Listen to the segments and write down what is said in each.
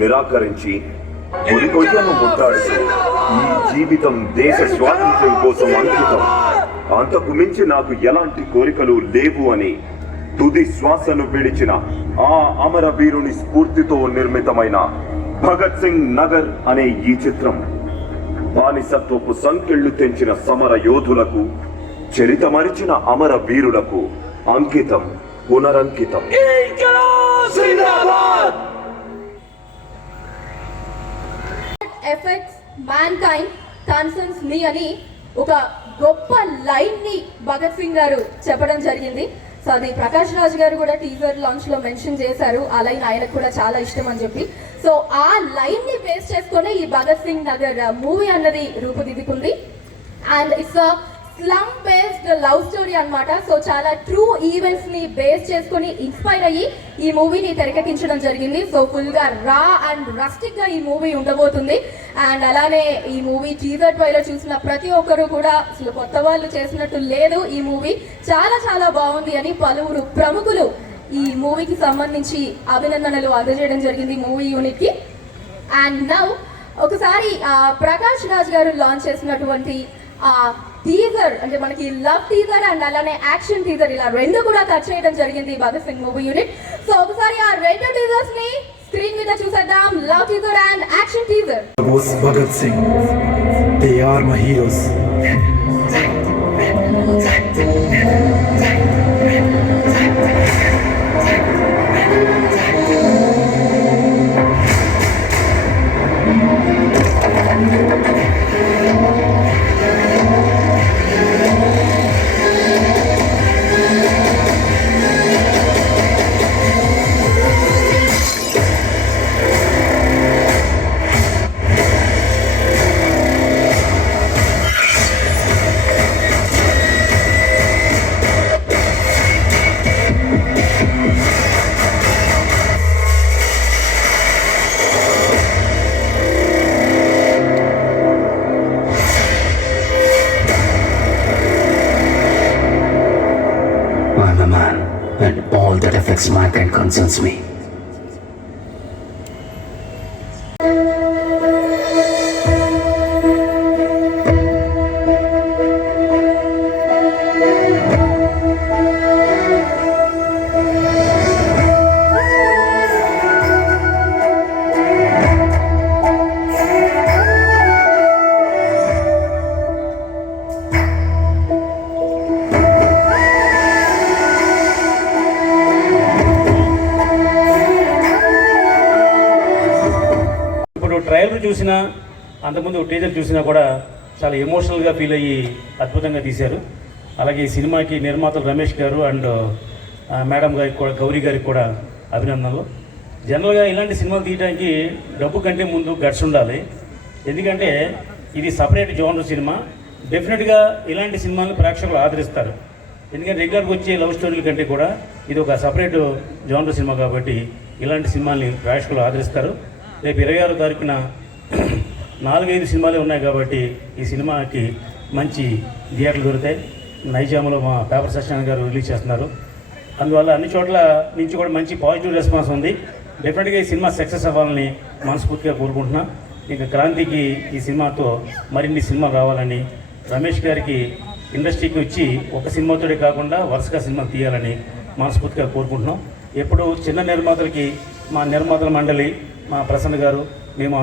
నిరాకరించి గురికొయ్యను ముట్టాడుతూ ఈ జీవితం దేశ స్వాతంత్ర్యం కోసం అంకితం, అంతకు మించి నాకు ఎలాంటి కోరికలు లేవు అని తుది శ్వాసను విడిచిన ఆ అమరవీరుని స్ఫూర్తితో నిర్మితమైన భగత్ సింగ్ నగర్ అనే ఈ చిత్రం బానిసత్వపు సంకెళ్లు తెంచిన సమర యోధులకు, చరితమరిచిన అమర వీరులకు అంకితం, పునరంకితం. ఎఫెక్ట్స్ మ్యాన్కైండ్ కన్సర్న్స్ మీ అని ఒక గొప్ప లైన్ ని భగత్ సింగ్ గారు చెప్పడం జరిగింది. సో అది ప్రకాష్ రాజ్ గారు కూడా టీజర్ లాంచ్ లో మెన్షన్ చేశారు. ఆ లైన్ ఆయనకు కూడా చాలా ఇష్టం అని చెప్పి. సో ఆ లైన్ ని బేస్ చేసుకుని ఈ భగత్ సింగ్ నగర్ మూవీ అన్నది రూపుదిద్దుకుంది. And it's slum based love story అన్నమాట. సో చాలా ట్రూ ఈవెంట్స్ ని బేస్ చేసుకుని ఇన్స్పైర్ అయ్యి ఈ మూవీని తెరకెక్కించడం జరిగింది. సో ఫుల్ గా రా అండ్ రస్టిక్ గా ఈ మూవీ ఉండబోతుంది. అండ్ అలానే ఈ మూవీ టీజర్ ట్రైలర్ చూసిన ప్రతి ఒక్కరు కూడా అసలు కొత్త వాళ్ళు చేసినట్టు లేదు, ఈ మూవీ చాలా చాలా బాగుంది అని పలువురు ప్రముఖులు ఈ మూవీకి సంబంధించి అభినందనలు అందజేయడం జరిగింది మూవీ యూనిట్ కి. అండ్ నౌ ఒకసారి ప్రకాష్ రాజ్ గారు లాంచ్ చేసినటువంటి టీజర్, అంటే మనకి లవ్ టీజర్ అండ్ అలానే యాక్షన్ టీజర్, ఇలా రెండు కూడా టచ్ చేయడం జరిగింది Bhagat Singh movie unit. So ఒకసారి ఆ రెండు టీజర్స్ ని స్క్రీన్ మీద చూసేద్దాం, love teaser and action teaser. Bhagat Singh, they are my heroes. I'm a man, and all that affects mankind concerns me. Trailer చూసినా అంతకుముందు టీజర్ చూసినా కూడా చాలా ఎమోషనల్గా ఫీల్ అయ్యి అద్భుతంగా తీశారు. అలాగే ఈ సినిమాకి నిర్మాతలు రమేష్ గారు అండ్ మేడం గారికి కూడా, గౌరీ గారికి కూడా అభినందనలు. జనరల్గా ఇలాంటి సినిమాలు తీయడానికి డబ్బు కంటే ముందు గట్స్ ఉండాలి. ఎందుకంటే ఇది సపరేట్ జోనర్ సినిమా. డెఫినెట్గా ఇలాంటి సినిమాలను ప్రేక్షకులు ఆదరిస్తారు. ఎందుకంటే రెగ్యులర్గా వచ్చే లవ్ స్టోరీల కంటే కూడా ఇది ఒక సపరేట్ జోనర్ సినిమా కాబట్టి ఇలాంటి సినిమాల్ని ప్రేక్షకులు ఆదరిస్తారు. రేపు 26వ తారీఖున 4-5 సినిమాలే ఉన్నాయి కాబట్టి ఈ సినిమాకి మంచి థియేటర్లు దొరుకుతాయి. నైజాంలో మా పేపర్ సత్యనారాయణ గారు రిలీజ్ చేస్తున్నారు. అందువల్ల అన్ని చోట్ల నుంచి కూడా మంచి పాజిటివ్ రెస్పాన్స్ ఉంది. డెఫినెట్గా ఈ సినిమా సక్సెస్ అవ్వాలని మనస్ఫూర్తిగా కోరుకుంటున్నా. ఇంకా క్రాంతికి ఈ సినిమాతో మరిన్ని సినిమా కావాలని, రమేష్ గారికి ఇండస్ట్రీకి వచ్చి ఒక సినిమాతోనే కాకుండా వరుసగా సినిమా తీయాలని మనస్ఫూర్తిగా కోరుకుంటున్నాం. ఎప్పుడు చిన్న నిర్మాతలకి మా నిర్మాతల మండలి, మా ప్రసన్న గారు, మేము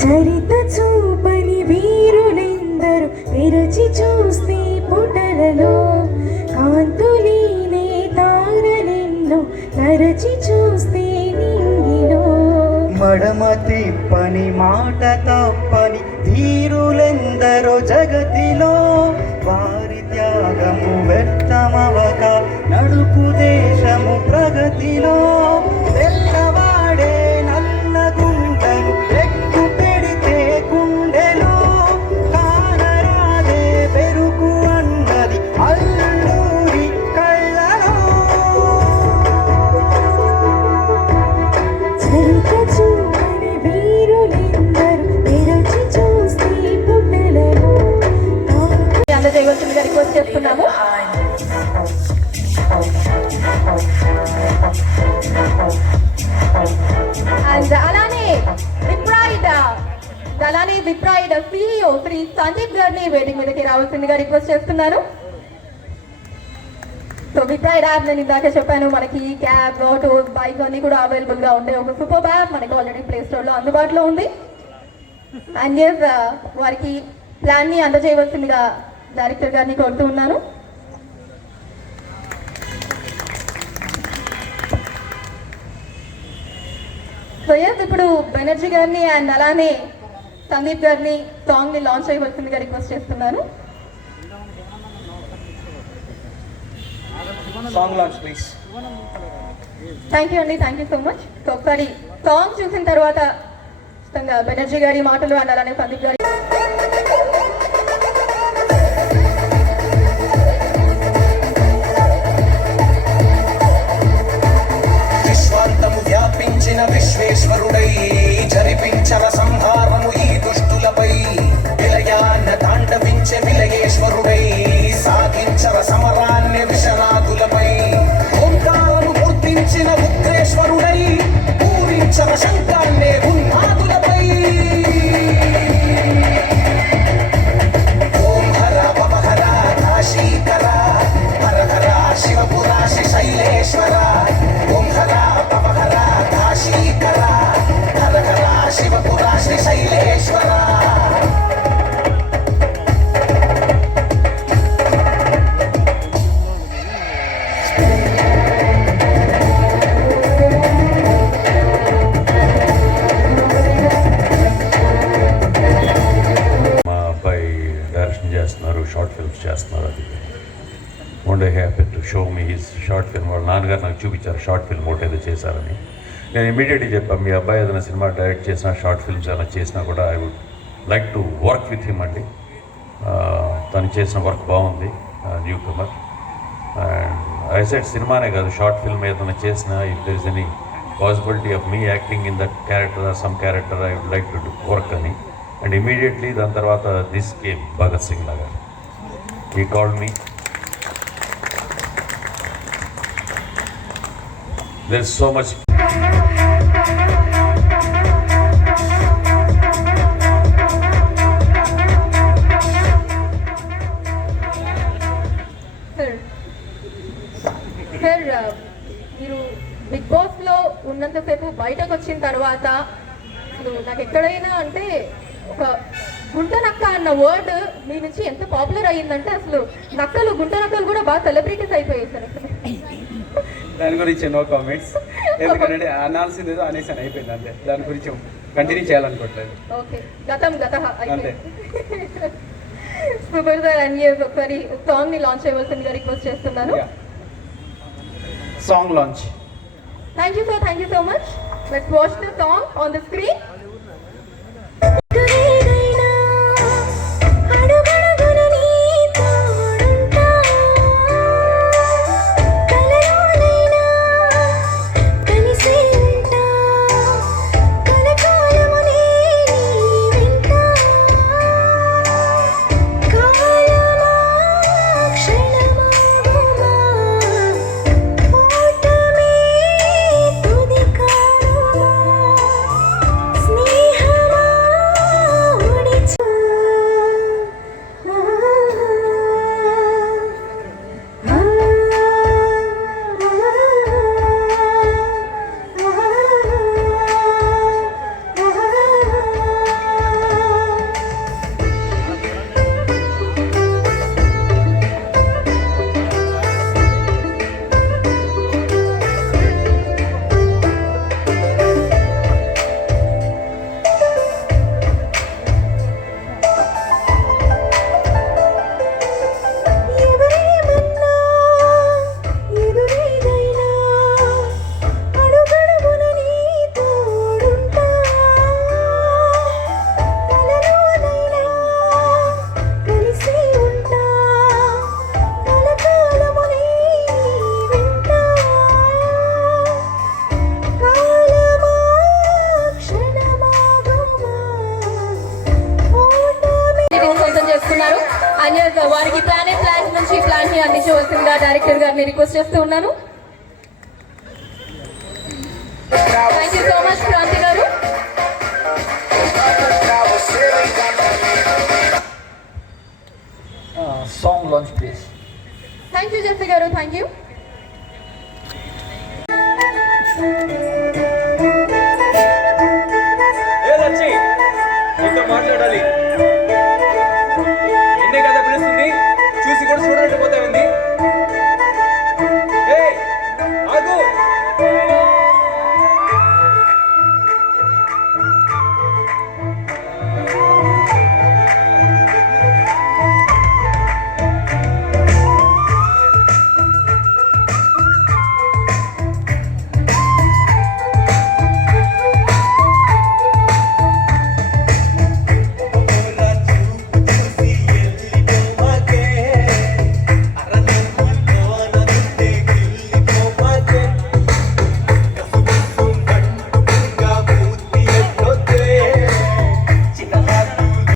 చరిత చూపని వీరులెందరు తెరచి చూస్తే పుటలలో కాంతులీనే తారలెన్నో తరచి చూస్తే నింగిలో మడమ తిప్పని మాట తప్పని ధీరులెందరో జగతిలో వారి త్యాగము వ్యర్థమవక నడుపు దేశము ప్రగతిలో తెల్లవాడే నల్ల గుంటను ఎక్కు పెడితే గుండెలో కానరాదే పెరుగు అన్నది అల్లూరి కళ్ళలో చరిత చూపని వీరులెందరు తెరచి చూస్తే పుటలలో అందజేయవలసిందిగా రిక్వెస్ట్ చేస్తున్నాము. అండ్ అలానే విప్రాయిడ్ CEO శ్రీ సందీప్ గారిని వేదిక మీదకి రావాల్సిందిగా రిక్వెస్ట్ చేస్తున్నాను. సో విప్రాయిడ్ యాప్ నేను ఇందాక చెప్పాను, మనకి క్యాబ్, ఆటోస్, బైక్ అన్ని కూడా అవైలబుల్ గా ఉంటాయి. ఒక సూపర్ యాప్ మనకి ఆల్రెడీ ప్లే స్టోర్ లో అందుబాటులో ఉంది. అండ్ వారికి ప్లాన్ ని అందజేయవలసిందిగా డైరెక్టర్ గారిని కోరుతూ ఉన్నాను. సో ఇప్పుడు బెనర్జీ గారిని అండ్ అలానే సందీప్ గారిని సాంగ్ ని లాంచ్ చేయవలసిందిగా రిక్వెస్ట్ చేస్తున్నాను. Song launch please. Thank you అండి, thank you so much. So ఒకసారి సాంగ్ చూసిన తర్వాత ఖచ్చితంగా బెనర్జీ గారి మాటలు అండ్ అలానే సందీప్ గారి విశ్వాంతము వ్యాపించిన విశ్వేశ్వరుడై జరిపించల సంహారము ఈ దుష్టులపై విలయాన్న తాండవించే విలయేశ్వరుడై సాగించల సమరాన్ని విషనాదులపై ఓంకారము గుర్తించిన ఉగ్రేశ్వరుడై పూరించల శంకాన్నే ఉన్మాదులపై ఓం హర భవహర కాశీకర హర హర శివపురా శైలేశ్వర ఓం హర భవహర కాశీకర హర హర శివపురా శైలేశ్వర మా అబ్బాయి డైరెక్షన్ చేస్తున్నారు, షార్ట్ ఫిల్మ్స్ చేస్తున్నారు. అది one day happy to show me his short film. వాళ్ళ నాన్నగారు నాకు చూపించారు షార్ట్ ఫిల్మ్ ఒకటి ఏదో చేశారని. నేను ఇమీడియట్గా చెప్పాను, మీ అబ్బాయి ఏదైనా సినిమా డైరెక్ట్ చేసినా, షార్ట్ ఫిల్మ్స్ ఏమైనా చేసినా కూడా I would like to work with him అండి. తను చేసిన వర్క్ బాగుంది, newcomer. And I said సినిమానే కాదు, షార్ట్ ఫిల్మ్ ఏదైనా చేసినా, if there is any possibility of me acting in that character or some character, I would like to work అని. And immediately దాని తర్వాత దిస్ కేమ్ భగత్ సింగ్ లాగా. He called me. There's so much. Sir మీరు big boss లో ఉన్నంతసేపు బయటకు వచ్చిన తర్వాత అసలు నాకు ఎక్కడైనా అంటే ఒక గుంట నక్క అన్న వర్డ్ మీ నుంచి ఎంత పాపులర్ అయ్యిందంటే అసలు నక్కలు, గుంట నక్కలు కూడా బాగా సెలబ్రిటీస్ అయిపోయాయి సార్. అసలు దాని గురించి నో కామెంట్స్, ఎందుకంటే అనాల్సింది ఏదో అనేసాను, అయిపోయింది అంతే. దాని గురించి కంటిన్యూ చేయాలనుకోవట్లేదు. ఓకే, గతం గత అంతే. Super sir. అండ్ ఒకసారి సాంగ్ ని లాంచ్ చేయవలసిందిగా రిక్వెస్ట్ చేస్తున్నాను. Song launch. Thank you sir, thank you so much. Let's watch the song on the screen. Sneha ఉన్నారు. అండ్ వారికి ప్లాన్ నుంచి ప్లాన్ ని అందించవలసిందిగా డైరెక్టర్ గారిని రిక్వెస్ట్ చేస్తూ ఉన్నాను. Thank you so much Kranti garu. Song launch please. Thank you Jessie garu. Thank you. నీతో మాట్లాడాలి. ఎన్నే కదా పిలుస్తుంది, చూసి కూడా చూడనట్టు పోతా ఉంది. ఆగు.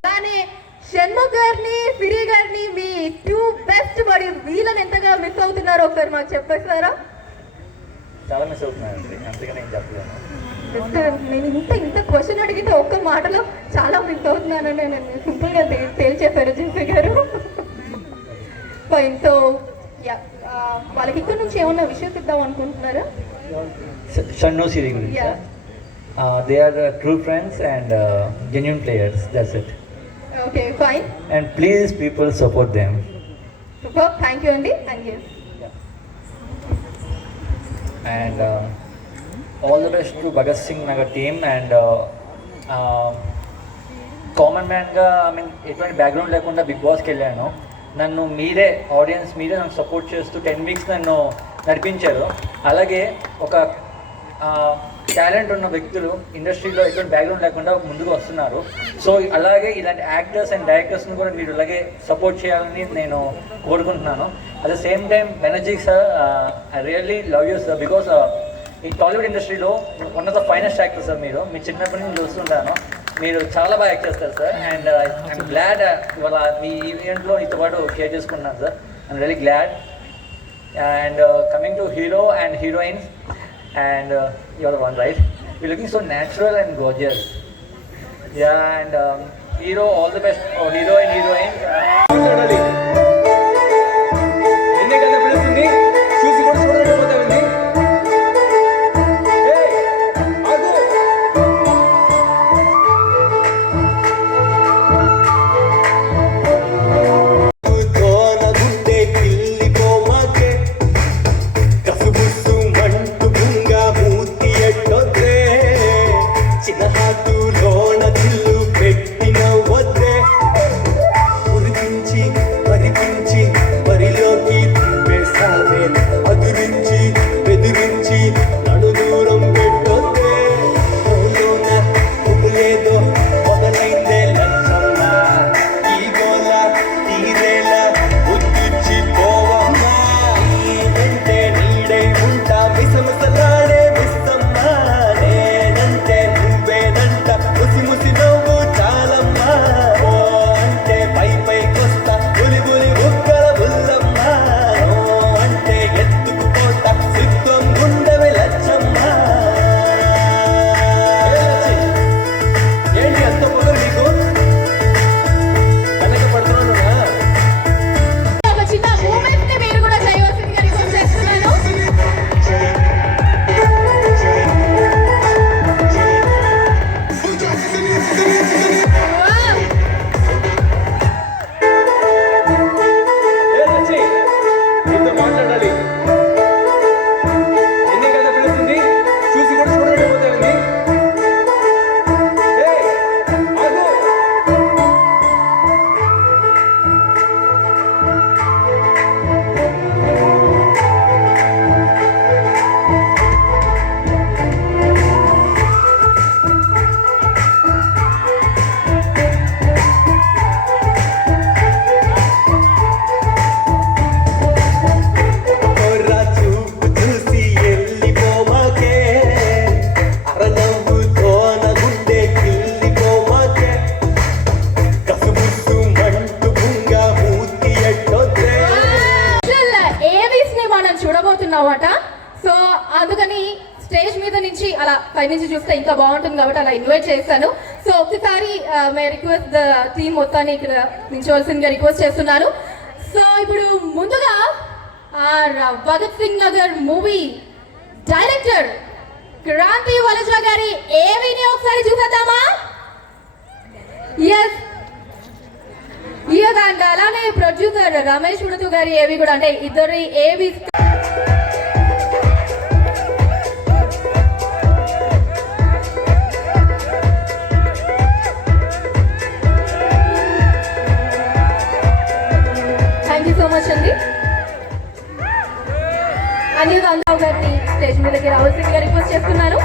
అలానే షణ్ముఖ్ గారిని, సిరి గారిని, మీ టూ బెస్ట్ బడీస్, వీళ్ళని ఎంతగా మిస్ అవుతున్నారో ఒకసారి మాకు చెప్పేస్తారా? చాలా మిస్ అవుతున్నానండి, అంతగా నేను చెప్పలేను. నేను ఇంత క్వశ్చన్ అడిగితే ఒక్క మాటలో చాలా మిస్ అవుతున్నానని నేను సింపుల్గా తేల్చేశారు జెస్సీ గారు. ఫైన్. సో వాళ్ళకి ఇక్కడ నుంచి ఏమన్నా విషయం ఇద్దాం అనుకుంటున్నారా? షన్ను సిరి గురించి Yeah. They are true friends and genuine players, that's it. Okay fine. And please people support them. Super. Thank you అండి. Thank you. And all the best to Bhagat Singh Nagar team and common మ్యాన్గా ఎటువంటి background లేకుండా big బాస్కి వెళ్ళాను. నన్ను మీరే audience మీరే నన్ను సపోర్ట్ చేస్తూ 10 weeks నన్ను నడిపించారు. అలాగే ఒక టాలెంట్ ఉన్న వ్యక్తులు ఇండస్ట్రీలో ఎటువంటి బ్యాక్గ్రౌండ్ లేకుండా ముందుకు వస్తున్నారు. సో అలాగే ఇలాంటి యాక్టర్స్ అండ్ డైరెక్టర్స్ని కూడా మీరు ఇలాగే సపోర్ట్ చేయాలని నేను కోరుకుంటున్నాను. At the same time Banerjee sir, I really love you sir, because ఈ టాలీవుడ్ ఇండస్ట్రీలో one of the finest actor sir. మీ చిన్నప్పటి నుంచి చూస్తుంటాను, మీరు చాలా బాగా యాక్ట్ చేస్తారు సార్. అండ్ ఐఎమ్ గ్లాడ్ ఇవాళ మీ ఈవెంట్లో మీతో పాటు షేర్ చేసుకున్నాను sir. I'm really glad. And coming to hero and heroines, and you are the one, right? You're looking so natural and gorgeous. Yeah, and hero, all the best. Oh, hero and heroine. మాట్లాడాలి. ఎన్నే కదా పిలుస్తుంది, చూసి కూడా చూడనట్టు పోతా ఉంది. ఆగు. చిన్నహాటులోన చిల్లు పెట్టిన వద్దే ఉరికించి మరి పైనుంచి చూస్తే ఇంకా బాగుంటుంది కాబట్టి అలా ఇన్వైట్ చేశాను. సో ఒకసారి మే రిక్వెస్ట్ ద టీమ్ మొత్తాన్ని ఇక్కడ నిల్చోవలసిందిగా రిక్వెస్ట్ చేస్తున్నాను. సో ఇప్పుడు ముందుగా భగత్ సింగ్ నగర్ మూవీ డైరెక్టర్ క్రాంతి వలజా గారి ఏవిని ఒకసారి చూసేద్దామా? ఎస్ అండ్ అలానే ప్రొడ్యూసర్ రమేష్ ఉడుతు గారి ఏవి కూడా, అంటే ఇద్దరి ఏవి. థ్యాంక్ యూ సో మచ్ అండి. అనిల్ రావు గారిని స్టేజ్ మీదకి రావాల్సిందిగా రిక్వెస్ట్ చేస్తున్నాను.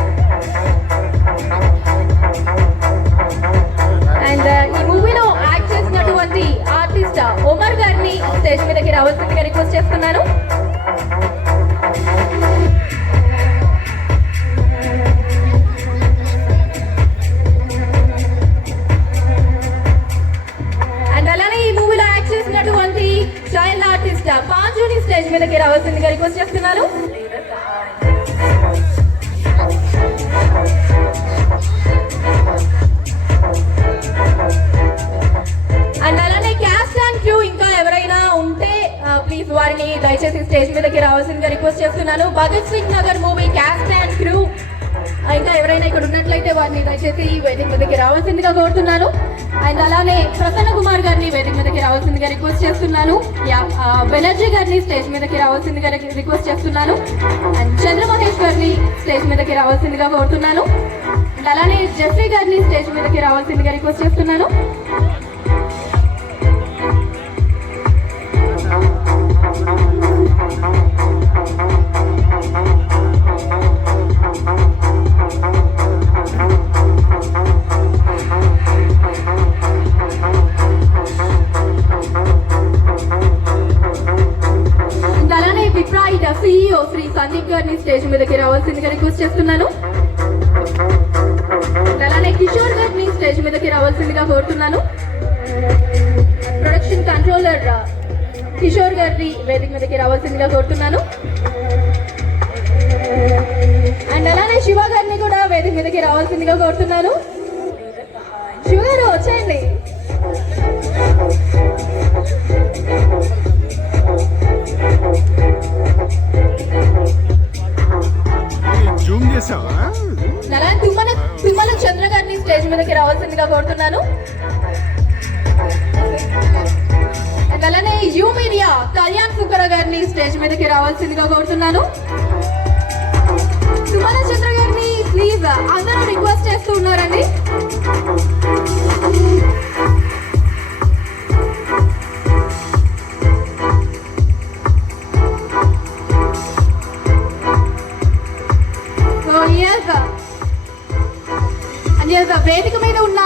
అండ్ ఈ మూవీలో యాక్ట్ చేసినటువంటి ఆర్టిస్ట్ ఒమర్ గారిని స్టేజ్ మీదకి రావాల్సిందిగా రిక్వెస్ట్ చేస్తున్నాను. అండ్ అలానే ఈ మూవీలో యాక్ట్ చేసినటువంటి చైల్డ్ ఆర్టిస్ట్ పాంజుని స్టేజ్ మీదకి రావాల్సిందిగా రిక్వెస్ట్ చేస్తున్నాను. అండ్ అలానే క్యాస్ట్ అండ్ క్రూ ఇంకా ఎవరైనా ఉంటే ప్లీజ్ వారిని దయచేసి స్టేజ్ మీదకి రావాల్సిందిగా రిక్వెస్ట్ చేస్తున్నాను. Bhagat Singh Nagar movie caste and crew ఇంకా ఎవరైనా ఇక్కడ ఉన్నట్లయితే వారిని దయచేసి వేదిక మీదకి రావాల్సిందిగా కోరుతున్నాను. అండ్ అలానే ప్రసన్న కుమార్ గారిని వేదిక మీదకి రావాల్సిందిగా రిక్వెస్ట్ చేస్తున్నాను. బెనర్జీ గారిని స్టేజ్ మీదకి రావాల్సిందిగా రిక్వెస్ట్ చేస్తున్నాను. అండ్ చంద్రమహేష్ గారిని స్టేజ్ మీదకి రావాల్సిందిగా కోరుతున్నాను. అండ్ అలానే జెఫ్రీ గారిని స్టేజ్ మీదకి రావాల్సిందిగా రిక్వెస్ట్ చేస్తున్నాను. CEO శ్రీ సందీప్ గారిని స్టేజ్ మీదకి రావాల్సిందిగా రిక్వెస్ట్ చేస్తున్నాను. అలానే కిషోర్ గారిని స్టేజ్ మీదకి రావాల్సిందిగా కోరుతున్నాను. ప్రొడక్షన్ కంట్రోలర్ కిషోర్ గారిని వేదిక మీదకి రావాల్సిందిగా కోరుతున్నాను. అండ్ అలానే శివ గారిని కూడా వేదిక మీదకి రావాల్సిందిగా కోరుతున్నాను. శివ గారు వచ్చేయండి. తిమ్మల చంద్ర గారిని స్టేజ్ మీదకి రావాల్సిందిగా కోరుతున్నాను. అలానే యూ మీడియా కళ్యాణ్ సుకర గారిని స్టేజ్ మీదకి రావాల్సిందిగా కోరుతున్నాను. తిమ్మల చంద్ర గారిని ప్లీజ్ అందరూ రిక్వెస్ట్ చేస్తూ ఉన్నారండి. వేదిక మీద ఉన్న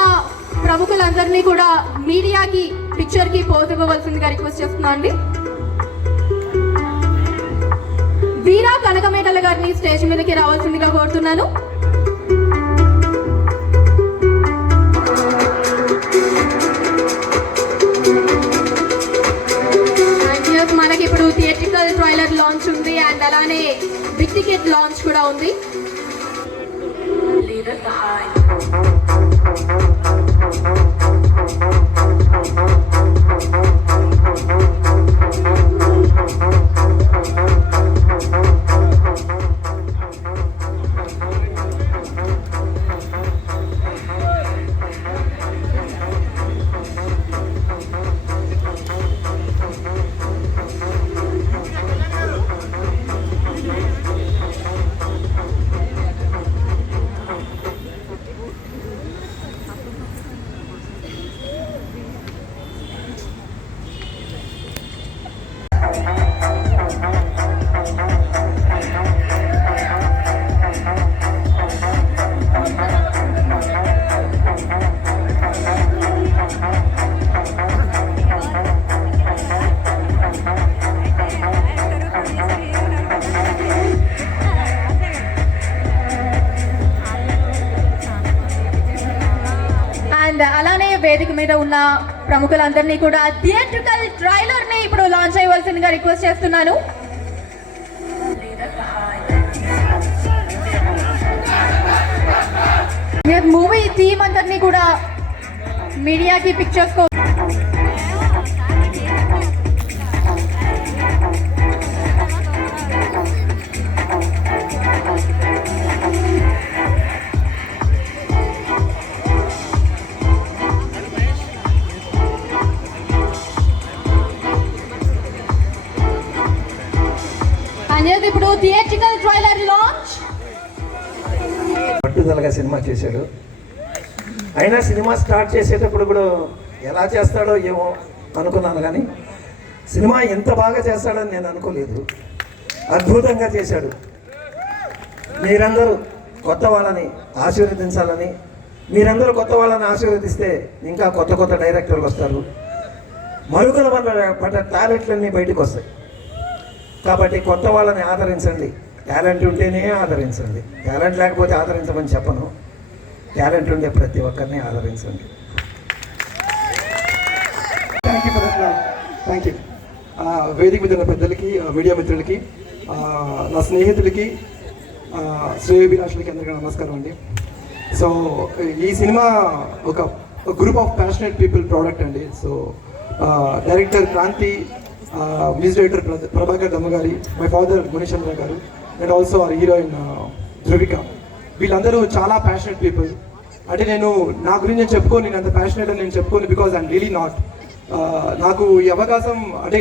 ప్రముఖులందరినీ కూడా మీడియాకి పిక్చర్ కి పోజ్ ఇవ్వవలసిందిగా రిక్వెస్ట్ చేస్తున్నా అండి. వీరా కనకమేటల గారిని స్టేజ్ మీదకి రావాల్సిందిగా కోరుతున్నాను. మనకి ఇప్పుడు థియేట్రికల్ ట్రైలర్ లాంచ్ ఉంది అండ్ అలానే బిగ్ టికెట్ లాంచ్ కూడా ఉంది. అలానే వేదిక మీద ఉన్న ప్రముఖులందరినీ కూడా థియేట్రికల్ ట్రైలర్ ని ఇప్పుడు లాంచ్ అయ్యవలసిందిగా రిక్వెస్ట్ చేస్తున్నాను. మూవీ థీమ్ అందరినీ కూడా మీడియాకి పిక్చర్స్ కో అనేది ఇప్పుడు థియేట్రికల్ ట్రైలర్ లాంచ్. పట్టుదలగా సినిమా చేశాడు. అయినా సినిమా స్టార్ట్ చేసేటప్పుడు కూడా ఎలా చేస్తాడో ఏమో అనుకున్నాను, కానీ సినిమా ఎంత బాగా చేస్తాడని నేను అనుకోలేదు. అద్భుతంగా చేశాడు. మీరందరూ కొత్త వాళ్ళని ఆశీర్వదించాలని, మీరందరూ కొత్త వాళ్ళని ఆశీర్వదిస్తే ఇంకా కొత్త కొత్త డైరెక్టర్లు వస్తారు. మరుగున పడ్డ టాలెంట్లన్నీ బయటకు వస్తాయి. కాబట్టి కొత్త వాళ్ళని ఆదరించండి. టాలెంట్ ఉంటేనే ఆదరించండి. టాలెంట్ లేకపోతే ఆదరించమని చెప్పను. టాలెంట్ ఉండే ప్రతి ఒక్కరిని ఆదరించండి. Thank you for that ma'am. Thank you. వేదిక మీద ఉన్న పెద్దలకి, మీడియా మిత్రులకి, నా స్నేహితులకి, శ్రేయోభిలాషులకి అందరికీ నమస్కారం అండి. సో ఈ సినిమా ఒక group of passionate people product అండి. So director Kranti, music director Prabhakar Dammagari, my father Guneshwara garu, and also our heroine Dhruvika. వీళ్ళందరూ చాలా ప్యాషనేట్ పీపుల్. అంటే నేను నా గురించి నేను చెప్పుకోని, నేను అంత ప్యాషనేట్ అని నేను చెప్పుకోను, బికాజ్ ఐఎమ్ రియలీ నాట్. నాకు ఈ అవకాశం అంటే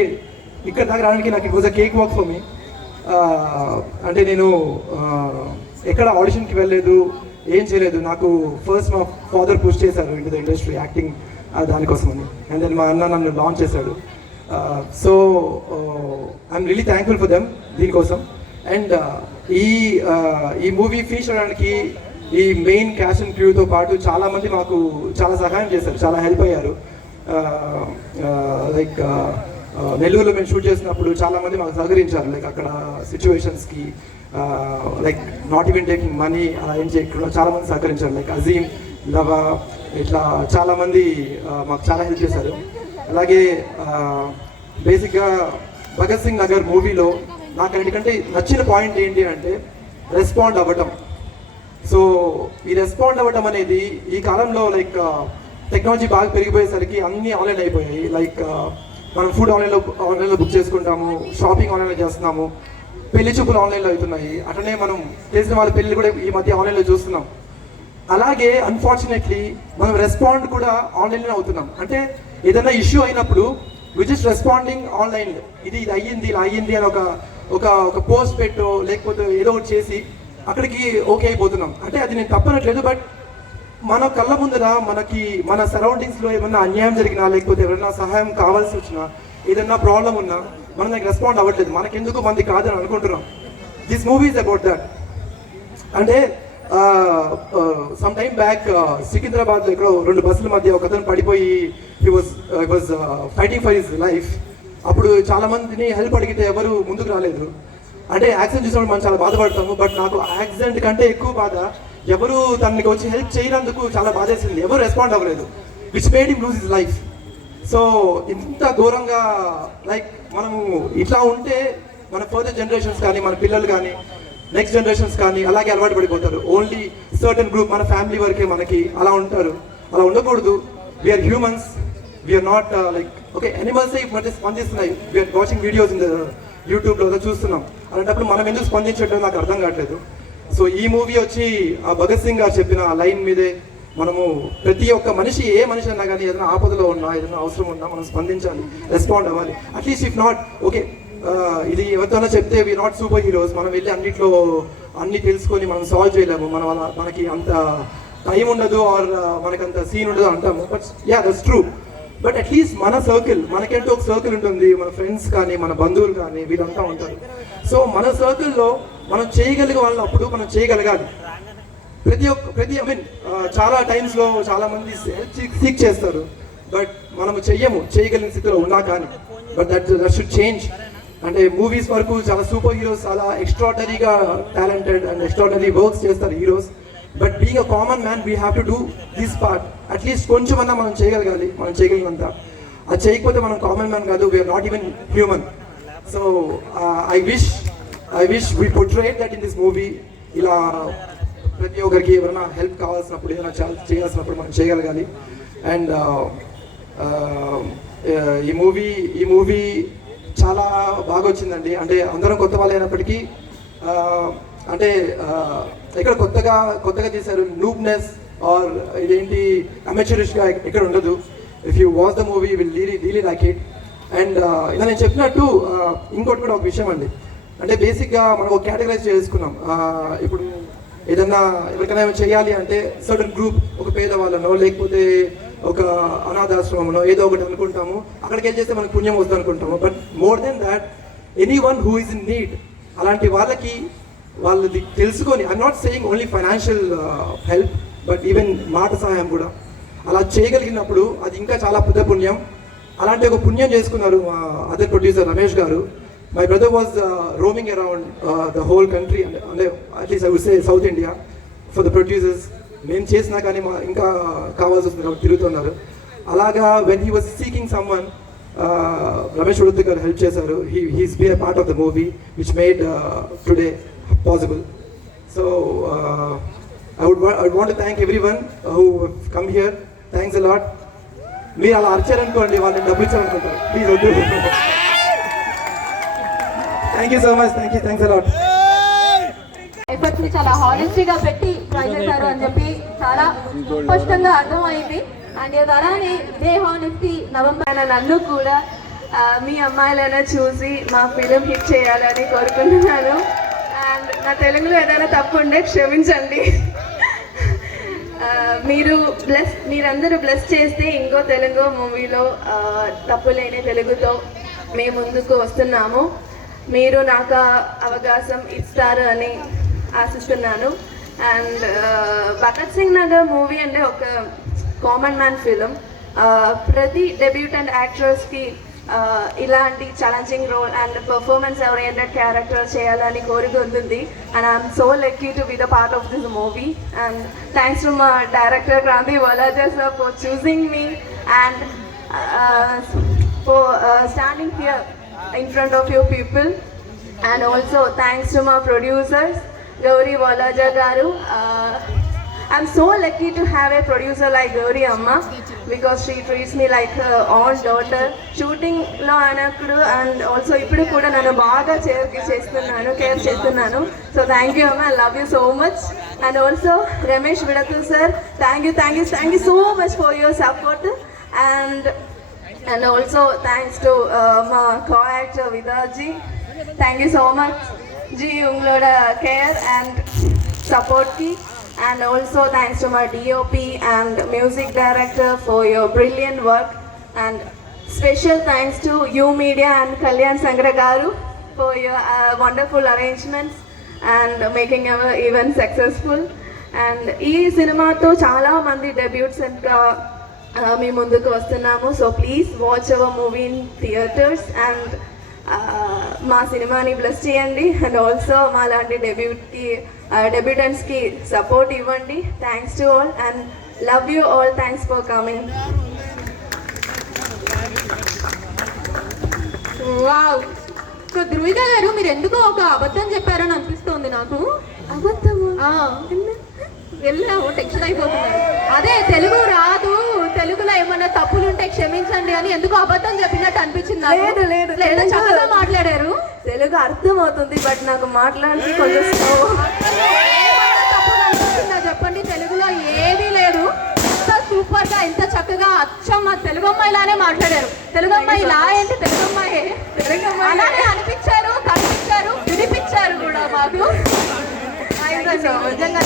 ఇక్కడ దాకా రావడానికి నాకు it was a cake walk for me. అంటే నేను ఎక్కడ ఆడిషన్కి వెళ్ళలేదు, ఏం చేయలేదు. నాకు ఫస్ట్ మా ఫాదర్ పుష్ చేశారు ఇంటి ద ఇండస్ట్రీ, యాక్టింగ్ దానికోసమని. అండ్ దెన్ మా అన్న నన్ను లాంచ్ చేశాడు. So I'm really thankful for them దీనికోసం. అండ్ ఈ మూవీ ఫీచర్ అవడానికి ఈ మెయిన్ క్యాస్ట్ అండ్ క్రూతో పాటు చాలామంది మాకు చాలా సహాయం చేశారు, చాలా హెల్ప్ అయ్యారు. లైక్ నెల్లూరులో మేము షూట్ చేసినప్పుడు చాలామంది మాకు సహకరించారు. లైక్ అక్కడ సిచ్యువేషన్స్కి like not even taking money అలా ఏం చేయకుండా చాలామంది సహకరించారు. లైక్ అజీమ్, లవా, ఇట్లా చాలామంది మాకు చాలా హెల్ప్ చేశారు. అలాగే బేసిక్గా భగత్ సింగ్ నగర్ మూవీలో నాకు ఎందుకంటే నచ్చిన పాయింట్ ఏంటి అంటే రెస్పాండ్ అవ్వటం. సో ఈ రెస్పాండ్ అవ్వటం అనేది ఈ కాలంలో లైక్ టెక్నాలజీ బాగా పెరిగిపోయేసరికి అన్నీ ఆన్లైన్ అయిపోయాయి. లైక్ మనం ఫుడ్ ఆన్లైన్లో బుక్ చేసుకుంటాము, షాపింగ్ ఆన్లైన్లో చేస్తున్నాము, పెళ్లి చూపులు ఆన్లైన్లో అవుతున్నాయి. అట్లనే మనం తెలిసిన వాళ్ళ పెళ్ళి కూడా ఈ మధ్య ఆన్లైన్లో చూస్తున్నాం. అలాగే అన్ఫార్చునేట్లీ మనం రెస్పాండ్ కూడా ఆన్లైన్లో అవుతున్నాం. అంటే ఏదైనా ఇష్యూ అయినప్పుడు వి జస్ట్ రెస్పాండింగ్ ఆన్లైన్. ఇది అయ్యింది, ఇలా అయ్యింది అని ఒక పోస్ట్ పెట్టో లేకపోతే ఏదో ఒకటి చేసి అక్కడికి ఓకే అయిపోతున్నాం. అంటే అది నేను తప్పనట్లేదు, బట్ మన కళ్ళ ముందర మనకి మన సరౌండింగ్స్లో ఏమన్నా అన్యాయం జరిగినా లేకపోతే ఎవరైనా సహాయం కావాల్సి వచ్చినా ఏదన్నా ప్రాబ్లం ఉన్నా మనం దానికి రెస్పాండ్ అవ్వట్లేదు. మనకెందుకు మంది కాదని అనుకుంటున్నాం. This movie is about that. అంటే సమ్ టైమ్ బ్యాక్ సికింద్రాబాద్లో ఎక్కడో 2 బస్సుల మధ్య ఒక అతను పడిపోయి he was fighting for his life. అప్పుడు చాలా మందిని హెల్ప్ అడిగితే ఎవరు ముందుకు రాలేదు. అంటే యాక్సిడెంట్ చూసినప్పుడు మనం చాలా బాధపడతాము, బట్ నాకు యాక్సిడెంట్ కంటే ఎక్కువ బాధ ఎవరు తనకి వచ్చి హెల్ప్ చేయనందుకు చాలా బాధేసింది. ఎవరు రెస్పాండ్ అవ్వలేదు, which made him lose his life. So ఇంత ఘోరంగా లైక్ మనము ఇట్లా ఉంటే మన ఫర్దర్ జనరేషన్స్ కానీ మన పిల్లలు కానీ నెక్స్ట్ జనరేషన్స్ కానీ అలాగే అలవాటు పడిపోతారు. ఓన్లీ సర్టన్ గ్రూప్ మన ఫ్యామిలీ వరకే మనకి అలా ఉంటారు. అలా ఉండకూడదు. We're humans, we're not like okay animals మధ్య స్పందిస్తున్నాయి. We're watching videos in the యూట్యూబ్లో చూస్తున్నాం. అలాంటప్పుడు మనం ఎందుకు స్పందించడం నాకు అర్థం కావట్లేదు. సో ఈ మూవీ వచ్చి ఆ భగత్ సింగ్ గారు చెప్పిన ఆ లైన్ మీదే మనము ప్రతి ఒక్క మనిషి, ఏ మనిషి అన్నా కానీ ఏదైనా ఆపదలో ఉన్నా ఏదైనా అవసరం ఉన్నా మనం స్పందించాలి, రెస్పాండ్ అవ్వాలి. అట్లీస్ట్ ఇఫ్ నాట్ ఓకే ఇది ఎవరితోనో చెప్తే వీ నాట్ సూపర్ హీరోస్, మనం వెళ్ళి అన్నిట్లో అన్ని తెలుసుకొని మనం సాల్వ్ చేయలేము, మనకి అంత టైం ఉండదు ఆర్ మనకంత సీన్ ఉండదు అంటాము. But yeah that's true. But at least మన సర్కిల్, మనకంటూ ఒక సర్కిల్ ఉంటుంది. మన ఫ్రెండ్స్ కానీ మన బంధువులు కానీ వీళ్ళంతా ఉంటారు. సో మన సర్కిల్లో మనం చేయగలిగే వాళ్ళప్పుడు మనం చేయగలగాలి. ఐ మీన్ చాలా టైమ్స్లో చాలా మంది సీక్ చేస్తారు, బట్ మనము చేయగలిగిన స్థితిలో ఉన్నా కానీ. But that should change. అంటే మూవీస్ వరకు చాలా సూపర్ హీరోస్ చాలా ఎక్స్ట్రాడనరీగా టాలెంటెడ్ అండ్ ఎక్స్ట్రాడనరీ వర్క్స్ చేస్తారు heroes. But being a common man we have to do this part. At least కొంచెమన్నా మనం చేయగలగాలి, మనం చేయగలిగినంత. అది చేయకపోతే మనం కామన్ మ్యాన్ కాదు, we are not even human. So I wish we portray that in this movie. ఇలా ప్రతి ఒక్కరికి ఎవరైనా హెల్ప్ కావాల్సినప్పుడు ఏదైనా చేయాల్సినప్పుడు మనం చేయగలగాలి. అండ్ ఈ మూవీ చాలా బాగా వచ్చిందండి. అంటే అందరం కొత్త వాళ్ళు అయినప్పటికీ అంటే ఎక్కడ కొత్తగా తీశారు, నూబ్నెస్ ఆర్ ఇదేంటి అమెచరిష్గా ఎక్కడ ఉండదు. If you watch the movie will really like it. And ఇలా నేను చెప్పినట్టు ఇంకోటి కూడా ఒక విషయం అండి, అంటే బేసిక్గా మనం ఒక కేటగరైజ్ చేసుకున్నాం. ఇప్పుడు ఏదన్నా ఎవరికైనా ఏమైనా చేయాలి అంటే సర్టన్ గ్రూప్, ఒక పేదవాళ్ళనో లేకపోతే ఒక అనాథాశ్రమంలో ఏదో ఒకటి అనుకుంటాము, అక్కడికి వెళ్ళి చేస్తే మనకు పుణ్యం వస్తుంది అనుకుంటాము. But more than that, anyone who is in need, అలాంటి వాళ్ళకి వాళ్ళది తెలుసుకొని, I'm not saying only financial help, but even మాట సహాయం కూడా అలా చేయగలిగినప్పుడు అది ఇంకా చాలా పెద్ద పుణ్యం. అలాంటి ఒక పుణ్యం చేసుకున్నారు మా other producer Ramesh garu. My brother was roaming around the whole country, అంటే at least I would say South India for the producers. మేము చేసినా కానీ మా ఇంకా కావాల్సి వస్తుంది కాబట్టి తిరుగుతున్నారు. అలాగా when he was seeking someone, Ramesh Udut garu help చేశారు. He's be a part of the movie which made today possible. So I would want to thank everyone who have come here. Thanks a lot. మీరు అలా అర్చారనుకోండి, వాళ్ళని డబ్బులు ఇచ్చారనుకుంటారు. Please వద్దు. Thank you so much. Thanks a lot. Efforts ని చాలా హానెస్టీగా పెట్టి try చేశారు అని చెప్పి చాలా స్పష్టంగా అర్థమైంది. అండ్ అలానే ఇదే హానెస్టీ నవంబర్ నన్ను కూడా మీ అమ్మాయిలైనా చూసి మా ఫిలిం హిట్ చేయాలని కోరుకుంటున్నాను. అండ్ నా తెలుగులో ఏదైనా తప్పు ఉండే క్షమించండి. మీరందరూ బ్లెస్ చేస్తే ఇంకో తెలుగు మూవీలో తప్పులేని తెలుగుతో మేము ముందుకు వస్తున్నాము. మీరు నాకు అవకాశం ఇస్తారు అని ఆశిస్తున్నాను. అండ్ భగత్ సింగ్ నగర్ మూవీ అంటే ఒక కామన్ మ్యాన్ ఫిలిం. ప్రతి డెబ్యూటెంట్ యాక్టర్స్కి ఇలాంటి challenging role and performance oriented character చేయాలని కోరిక ఉంటుంది. And I'm so lucky to be the part of this movie. And thanks to my director Kranthi Valaja sir for choosing me and for standing here in front of you people. And also thanks to my producers Gauri Walaja garu. I'm so lucky to have a producer like Gauri Amma because she treats me like her own daughter. Shooting lo anakudu and also ippudu kuda nanu baaga care chestunnanu. So thank you Amma, I love you so much. And also Ramesh Vidathu sir, thank you so much for your support. And also thanks to my co-actor Vidaji. Thank you so much ji ungloda care and support ki. And also thanks to my DOP and music director for your brilliant work. And special thanks to you media and Kalyan Sangra garu for your wonderful arrangements and making our event successful. And ee cinema tho chaala mandi debuts and మీ ముందుకు వస్తున్నాము. So please watch our movie in theatres and మా సినిమాని bless చేయండి. And also మా లాంటి డెబ్యూటెంట్స్కి support ఇవ్వండి. Thanks to all and love you all. Thanks for coming. Wow. So Dhruvika garu, మీరు ఎందుకో ఒక అబద్ధం చెప్పారని అనిపిస్తోంది నాకు. అబద్ధమా? వెళ్ళాము, టెన్షన్ అయిపోతున్నారు. అదే తెలుగు రాదు, తెలుగులో ఏమన్నా తప్పులుంటే క్షమించండి అని ఎందుకు అబద్ధం చెప్పినట్టు అనిపించింది. లేదు, చక్కగా మాట్లాడారు. తెలుగు అర్థం అవుతుంది, బట్ నాకు మాట్లాడి కొంచెం తప్పుగా అనిపించిందా చెప్పండి. తెలుగులో ఏదీ లేదు, ఎంత సూపర్ గా ఎంత చక్కగా అచ్చం మా తెలుగు అమ్మాయిలానే మాట్లాడారు. తెలుగు అమ్మాయి ఇలా ఏంటి, తెలుగు అమ్మాయి అలానే అనిపించారు, కనిపించారు, వినిపించారు కూడా మాకు. నిజంగా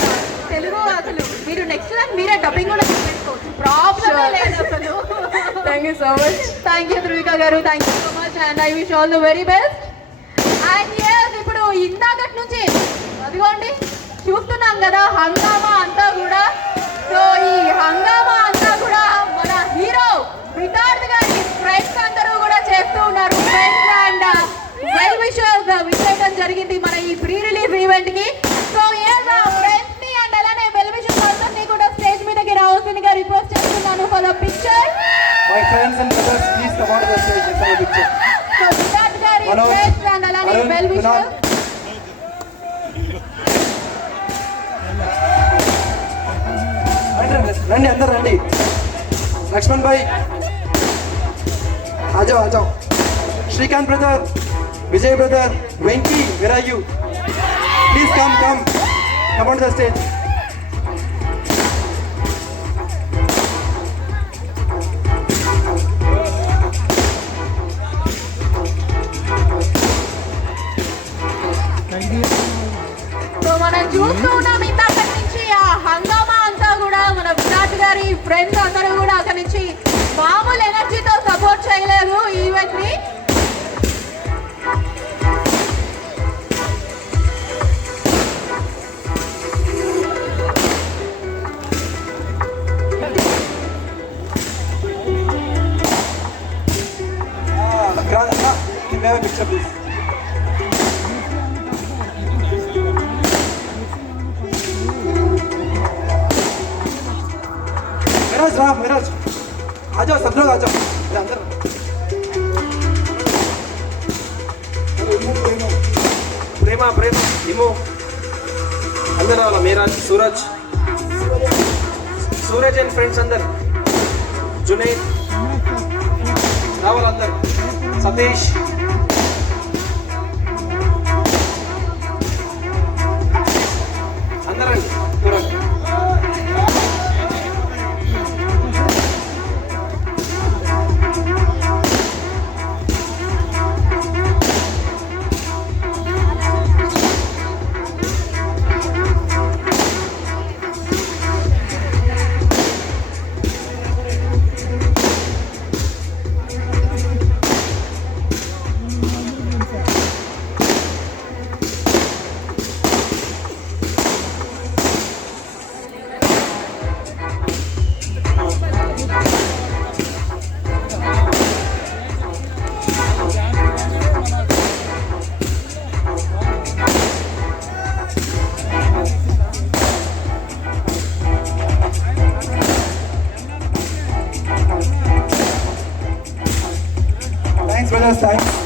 తెలుగు అసలు మీరు నెక్స్ట్ టైం మీరే డబ్బింగ్ కూడా పెట్టుకోవచ్చు, ప్రాబ్లం లేదు అసలు. Thank you so much. Thank you Dhruvika garu, thank you so much and I wish all the very best. And ఇప్పుడు ఇందాకటి నుంచి అదిగోండి చూస్తున్నాం కదా హంగామా అంతా కూడా. సో ఈ హంగామా అంతా కూడా మన హీరో వికార్త్ గారి ఫ్రెండ్స్ అందరూ కూడా చేస్తూ ఉన్నారు. ఫ్రెండ్స్ అండ్ వెల్ విషర్స్ విషయం జరిగింది మన ఈ ప్రీ రిలీజ్ ఈవెంట్ కి. సో ఫ్రెండ్స్ ని అండ్ అలానే వెల్ విషర్స్ అందరినీ కూడా స్టేజ్ మీదకి రావాల్సిందిగా రిక్వెస్ట్ చేస్తున్నాను for the picture. My friends and brothers please come on the stage for the picture. So Vikarth గారి ఫ్రెండ్స్ అండ్ అలానే వెల్ విషర్స్ రండి అందరు రండి. లక్ష్మణ్ భాయ్ ఆజాओ ఆజాओ. Srikanth brother, Vijay brother, Venky, where are you? Please come on the stage. So మనం చూస్తూ ఉన్నాం ఇందాక నుంచి ఆ హంగామా అంతా కూడా మన విరాట్ గారి ఫ్రెండ్స్ అందరూ కూడా అక్కడి నుంచి మామూలు ఎనర్జీతో సపోర్ట్ చేయలేదు ఈ ఈవెంట్ ని. Picture please. मिराज आ जाओ, सब लोग आ जाओ अंदर. प्रेमा इमो अंदर वाला मिराज, सूरज एंड फ्रेंड्स अंदर. जुनैद रावल अंदर. सतीश अंदर पूरा.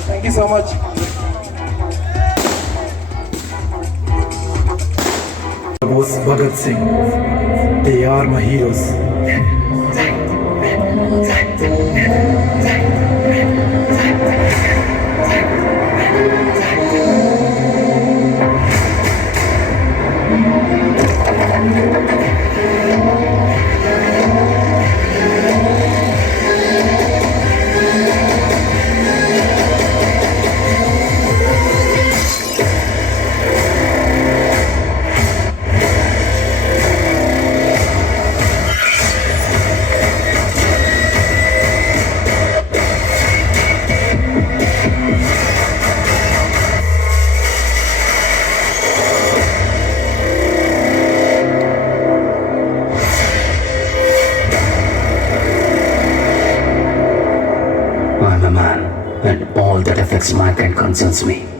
Thank you so much. Was Bhagat Singh. They are my heroes. I'm a man, and all that affects mankind concerns me.